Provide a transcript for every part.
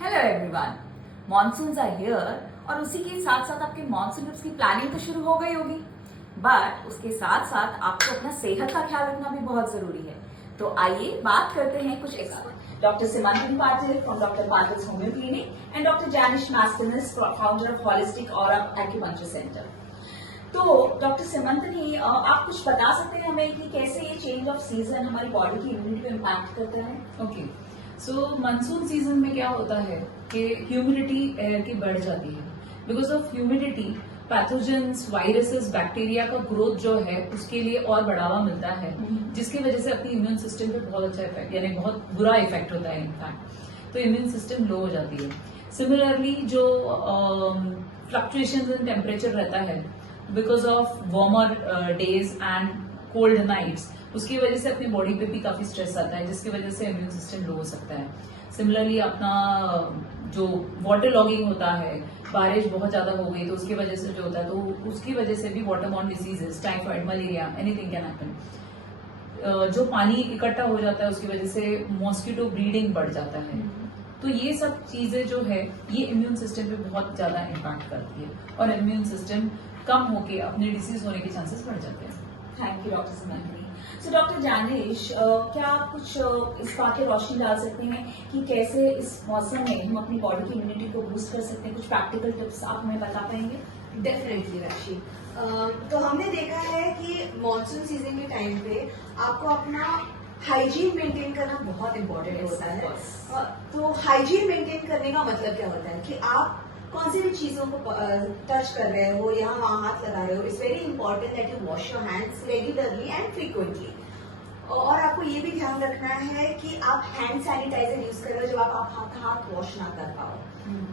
Hello everyone, monsoons are here और उसी के साथ साथ आपके मॉनसून ट्रिप्स की प्लानिंग तो शुरू हो गई होगी, बट उसके साथ साथ आपको अपना सेहत का ख्याल रखना भी बहुत जरूरी है। तो आइए बात करते हैं कुछ doctor Simantani Patil from doctor Patil's homeo clinic and doctor Janish मास्टिनस, founder of holistic aura acupuncture centre. तो डॉक्टर सिमंतनी, आप कुछ बता सकते हैं हमें कि कैसे ये चेंज ऑफ सीजन हमारी बॉडी की इम्यूनिटी पे इम्पैक्ट करता है? ओके, सो मानसून सीजन में क्या होता है कि ह्यूमिडिटी एयर की बढ़ जाती है। Because of humidity pathogens, viruses, bacteria का ग्रोथ जो है उसके लिए और बढ़ावा मिलता है, जिसकी वजह से अपनी इम्यून सिस्टम पे बहुत अच्छा इफेक्ट यानी बहुत बुरा इफेक्ट होता है इनफैक्ट। तो इम्यून सिस्टम लो हो जाती है। सिमिलरली जो फ्लक्चुएशन इन टेम्परेचर रहता है because of warmer days and cold nights, उसकी वजह से अपनी बॉडी पे भी काफी स्ट्रेस आता है, जिसकी वजह से इम्यून सिस्टम लो हो सकता है। सिमिलरली अपना जो वाटर लॉगिंग होता है, बारिश बहुत ज्यादा हो गई तो उसकी वजह से जो होता है, तो उसकी वजह से भी waterborne diseases, typhoid, malaria, anything can happen. जो पानी इकट्ठा हो जाता है उसकी वजह से मॉस्किटो ब्रीडिंग बढ़ जाता है। तो ये सब चीजें जो है ये इम्यून सिस्टम पे बहुत ज्यादा इम्पैक्ट करती है और इम्यून सिस्टम कम होके अपने डिसीज होने के चांसेस बढ़ जाते हैं। Thank you doctor Simantani. So doctor Janish, क्या आप कुछ इस बात की रोशनी डाल सकते हैं कि कैसे इस मौसम में हम अपनी बॉडी की इम्यूनिटी को बूस्ट कर सकते हैं? कुछ प्रैक्टिकल टिप्स आप हमें बता पाएंगे? डेफिनेटली राशि। तो हमने देखा है कि मॉनसून सीजन के टाइम पे आपको अपना हाइजीन मेंटेन करना बहुत इम्पोर्टेंट होता है। तो हाइजीन मेंटेन करने का मतलब क्या होता है कि आप कौन सी भी चीजों को टच कर रहे हो, यहाँ वहाँ हाथ लगा रहे हो, it's very important that you wash your hands regularly and frequently. और आपको ये भी ध्यान रखना है कि आप हैंड सैनिटाइजर यूज कर रहे हो जब आप हाथ वॉश ना कर पाओ।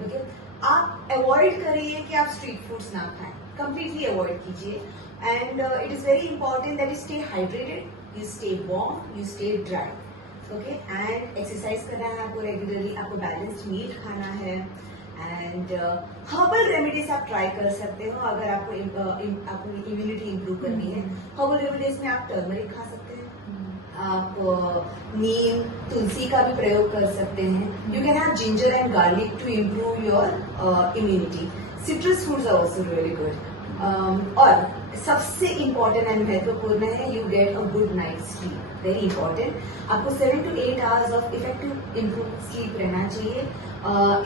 ओके, आप अवॉइड करिए कि आप स्ट्रीट फूड्स ना खाएं, कंप्लीटली अवॉइड कीजिए। And it is very important that you stay hydrated, you stay warm, you stay dry. Okay, and exercise करना है आपको रेगुलरली, आपको बैलेंस्ड मीट खाना है एंड हर्बल रेमेडीज आप ट्राई कर सकते हो अगर आपको अपनी इम्यूनिटी इंप्रूव करनी है। हर्बल रेमेडीज में आप टर्मरिक खा सकते हैं, आप नीम, तुलसी का भी प्रयोग कर सकते हैं। You can have ginger and garlic to improve your immunity. Citrus foods are also really good. और सबसे इम्पोर्टेंट एंड महत्वपूर्ण है you get a good night sleep, very important. आपको 7 to 8 hours of effective improve sleep रहना चाहिए।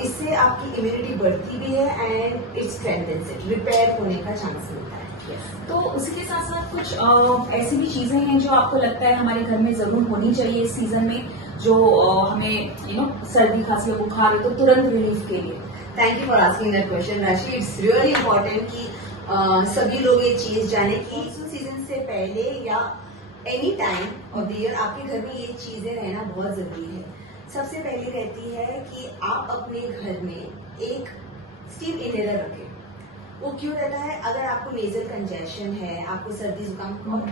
इससे आपकी immunity बढ़ती भी है and it strengthens it, repair होने का चांस मिलता है। तो उसी के साथ साथ कुछ ऐसी भी चीजें हैं जो आपको लगता है हमारे घर में जरूर होनी चाहिए इस सीजन में, जो हमें सर्दी, खांसी और बुखार है तो तुरंत रिलीफ के लिए? Thank you for asking that question राशि। इट्स रियली इम्पोर्टेंट कि सभी लोग ये चीज जाने कि मानसून सीजन से पहले या any time of the year आपके घर में ये चीजें रहना बहुत जरूरी है। सबसे पहले रहती है कि आप अपने घर में एक स्टीम इनहेलर रखें। वो क्यों रहता है? अगर आपको नेजल कंजेशन है, आपको सर्दी जुकाम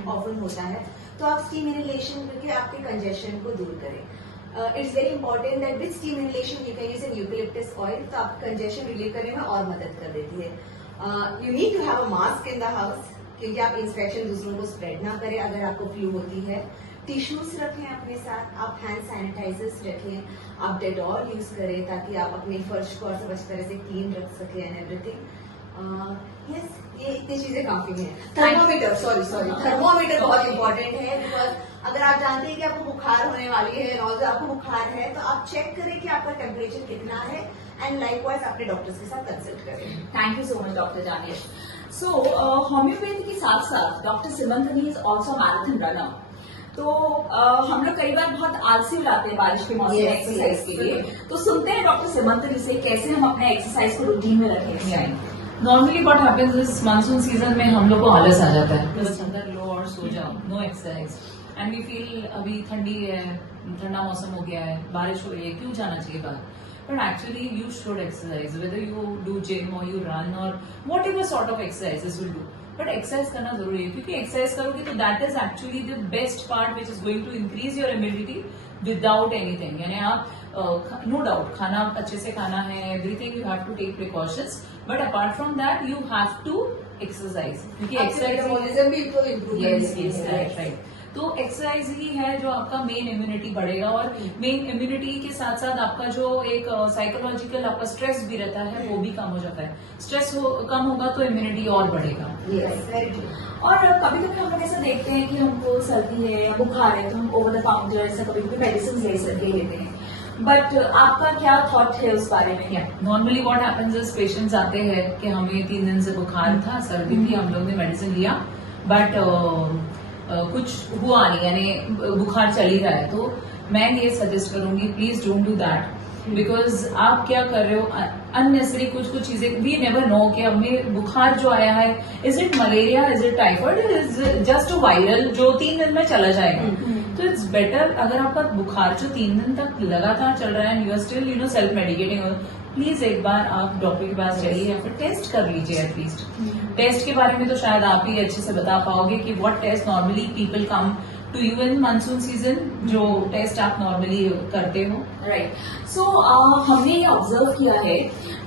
ऑफन होता है, तो आप स्टीम इनहेलेशन करके आपके कंजेशन को दूर करें। It's very important that with steam inhalation you can use N eucalyptus oil, तो आप कंजेशन रिलीव करने में और मदद कर देती है। You need to have a mask in the house, क्योंकि आप इंफेक्शन दूसरों को स्प्रेड ना करें अगर आपको फ्लू होती है। टिश्यूज रखें अपने साथ, आप हैंड सैनिटाइजर्स रखें, आप डेटॉल यूज करें ताकि आप अपने फर्श को और सब अच्छी तरह से क्लीन रख सकें एंड एवरीथिंग। यस, ये इतनी चीजें काफी हैं। थर्मोमीटर, सॉरी थर्मोमीटर बहुत इंपॉर्टेंट है, बिकॉज अगर आप जानते हैं कि आपको बुखार होने वाली है और आपको बुखार है तो आप चेक करें कि आपका टेम्परेचर कितना है एंड लाइकवाइज अपने डॉक्टर्स के साथ कंसल्ट करें। Thank you so much doctor Janish. So homeopathy के साथ साथ doctor Simantani is also marathon runner. तो हम लोग कई बार बहुत आलसी हो जाते हैं बारिश के मौसम में एक्सरसाइज के लिए, तो सुनते हैं डॉक्टर सिमंतनी से कैसे हम अपने एक्सरसाइज को रूटीन में रखें। Normally what happens is monsoon season में हम लोग को आलस आ जाता है, बस अंदर लो और सो जाओ, no exercise. And we feel अभी ठंडी है, ठंडा मौसम हो गया है, बारिश हो रही है, क्यों जाना चाहिए बाहर? But actually you should exercise, whether you do gym और यू रन और whatever sort of exercises will do, but exercise करना जरूरी है, क्योंकि एक्सरसाइज करोगे तो that is actually the best part which is going to increase your immunity without anything. यानी आप नो डाउट खाना अच्छे से खाना है, everything you have to take precautions, but apart from that you have to exercise, क्योंकि exercise metabolism भी तो इम्प्रूव राइट। तो एक्सरसाइज ही है जो आपका मेन इम्यूनिटी बढ़ेगा, और मेन इम्यूनिटी के साथ साथ आपका जो एक साइकोलॉजिकल आपका स्ट्रेस भी रहता है वो भी कम हो जाता है। स्ट्रेस कम होगा तो इम्यूनिटी और बढ़ेगा। Yes, very true. और कभी कभी हम लोग ऐसा देखते हैं कि हमको सर्दी है या बुखार है तो हम ओवर द काउंटर ऐसा कभी कभी मेडिसिन ले लेते हैं, बट आपका क्या थॉट है उस बारे में? Normally what happens is patients आते हैं कि हमें 3 दिन से बुखार था, सर्दी थी, हम लोगों ने मेडिसिन लिया, बट कुछ हुआ नहीं, यानी बुखार चल ही रहा है। तो मैं ये सजेस्ट करूंगी, please don't do that, because आप क्या कर रहे हो अननेसेसरी कुछ चीजें। वी नेवर नो कि हमें बुखार जो आया है, is it malaria, is it typhoid, is just a viral जो 3 दिन में चला जाएगा। तो इट्स बेटर, अगर आपका बुखार जो 3 दिन तक लगातार चल रहा है and you are still self medicating, please एक बार आप डॉक्टर के पास जाइए या फिर टेस्ट कर लीजिए एटलीस्ट। टेस्ट के बारे में तो शायद आप ही अच्छे से बता पाओगे कि what test normally people come to you in monsoon season, जो टेस्ट आप नॉर्मली करते हो। राइट, सो हमने ये ऑब्जर्व किया है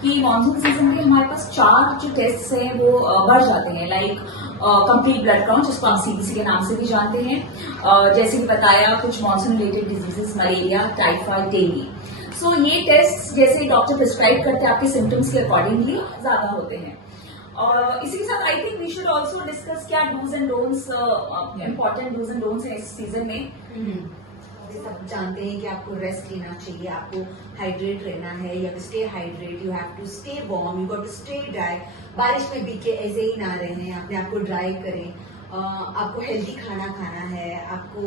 कि मानसून सीजन में हमारे पास 4 जो टेस्ट हैं वो बढ़ जाते हैं, लाइक कंप्लीट ब्लड काउंट, जिसको हम सीबीसी के नाम से भी जानते हैं, जैसे कि बताया कुछ monsoon related diseases, malaria, typhoid, dengue. So ये टेस्ट जैसे डॉक्टर प्रिस्क्राइब करते हैं आपके सिम्टम्स के अकॉर्डिंगली ज्यादा होते हैं। और इसी के साथ I think we should also discuss क्या dos and don'ts, important dos and don'ts हैं इस सीजन में। सब जानते हैं कि आपको रेस्ट लेना चाहिए, आपको हाइड्रेट रहना है, you have to stay hydrate, you have to stay warm, you got to stay dry. बारिश में भीग के ऐसे ही ना रहें, अपने आप को ड्राई करें, आपको हेल्दी खाना खाना है, आपको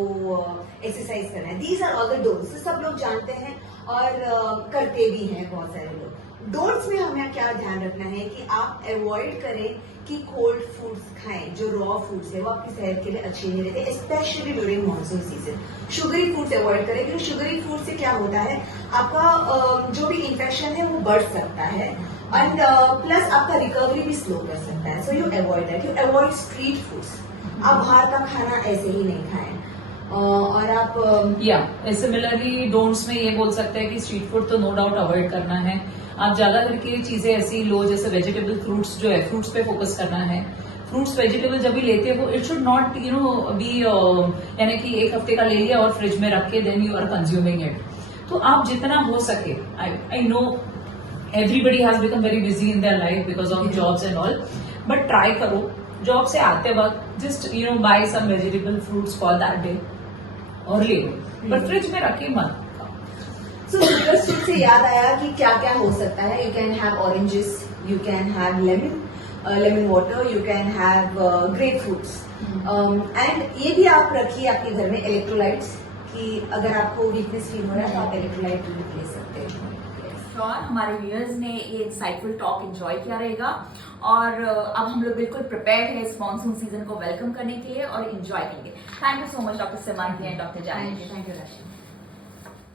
एक्सरसाइज करना है। These are all the don'ts, सब लोग जानते हैं और करते भी हैं बहुत सारे लोग। डोंट्स में हमें क्या ध्यान रखना है कि आप अवॉइड करें कि कोल्ड फूड्स खाएं, जो रॉ फूड्स है वो आपकी सेहत के लिए अच्छे नहीं रहते, specially during monsoon season. Sugary foods avoid करें, क्योंकि शुगरी फूड से क्या होता है, आपका जो भी इन्फेक्शन है वो बढ़ सकता है एंड प्लस आपका रिकवरी भी स्लो कर सकता है। So you avoid that, you avoid street foods. आप बाहर का खाना ऐसे ही नहीं खाएं। और आप सिमिलरली डोंट्स में ये बोल सकते हैं कि स्ट्रीट फूड तो नो डाउट अवॉइड करना है। आप ज्यादा करके चीजें ऐसी लो, जैसे वेजिटेबल, फ्रूट्स जो है, फ्रूट्स पे फोकस करना है। फ्रूट्स वेजिटेबल जब भी लेते हैं वो इट शुड नॉट बी, यानी कि 1 हफ्ते का ले लिया और फ्रिज में रख के then you are consuming it. तो आप जितना हो सके, I know everybody has become very busy in their life because of jobs and all, but try करो जॉब से आते वक्त just buy some vegetable fruits for that day और ले लो, पर फ्रिज में रखे मत। सो से याद आया कि क्या क्या हो सकता है। You can have oranges, you can have lemon water, you can have grape fruits, and ये भी आप रखिए अपने घर में इलेक्ट्रोलाइट्स, कि अगर आपको वीकनेस फील हो रहा है तो आप इलेक्ट्रोलाइट ले सकते हैं। श्योर, हमारे व्यूअर्स ने ये इंसाइटफुल टॉक एंजॉय किया रहेगा और अब हम लोग बिल्कुल प्रिपेयर्ड है इस मानसून सीजन को वेलकम करने के लिए और एंजॉय करेंगे। Thank you so much doctor Simanti and doctor Janhavi. Thank you Rashi.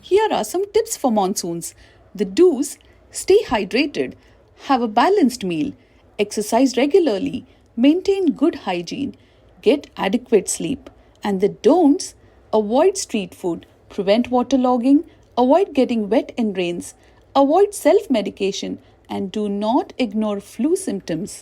Here are some tips for monsoons. The do's: stay hydrated, have a balanced meal, exercise regularly, maintain good hygiene, get adequate sleep. And the don'ts: avoid street food, prevent waterlogging, avoid getting wet in rains, avoid self-medication, and do not ignore flu symptoms.